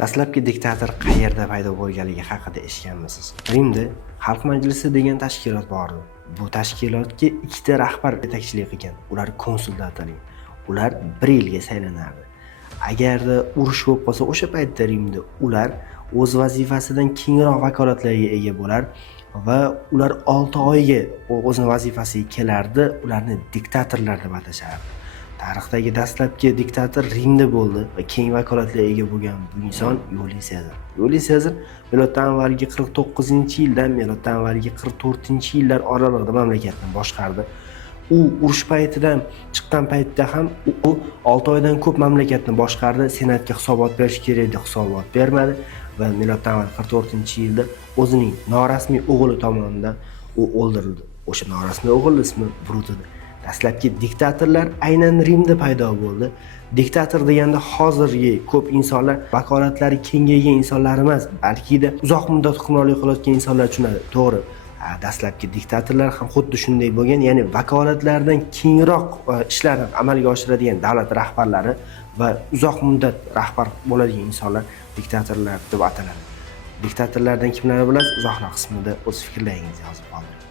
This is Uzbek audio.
Dastlabki diktator qayerda paydo bo'lganligi haqida eshitganmisiz? Rimda Xalq majlisi degan tashkilot bor edi. Bu tashkilotga ikkita rahbar yetakchilik qilgan. Ular konsullar atalgan. Ular 1 yilga saylanardi. Agarda urush bo'lib qolsa, o'sha paytda Rimda ular o'z vazifasidan kengroq vakolatlarga ega bo'lar va ular 6 oyga o'zining vazifasiga kelardi. Ularni diktatorlar deb atashardi. Tarixdagi dastlabki diktator Rimda bo'ldi va keng vakolatlarga ega bo'lgan bu inson Yuliy Sezar. Yuliy Sezar miloddan avvalgi 49-yildan miloddan avvalgi 44-yillar oralig'ida mamlakatni boshqardi. U urush paytidan chiqqan paytda ham u 6 oydan ko'p mamlakatni boshqardi. Senatga hisobot berish kerak deb hisobot bermadi va miloddan avval 44-yilda o'zining norasmiy o'g'li tomonidan u o'ldirildi. O'sha norasmiy o'g'il ismi Brut edi. Dastlabki diktatorlar aynan Rimda paydo bo'ldi. Diktator deganda hozirgi ko'p insonlar vakolatlari kengaygan insonlar emas, balki uzoq muddat hukmronlik qilayotgan insonlar tushunadi. To'g'ri. Dastlabki diktatorlar ham xuddi shunday bo'lgan, ya'ni vakolatlaridan kengroq ishlarni amalga oshiradigan davlat rahbarlari va uzoq muddat rahbar bo'ladigan insonlar diktatorlar deb ataladi. Diktatorlardan kimlarni bilasiz? Izohlar qismida o'z fikrlaringizni yozib qoldiring.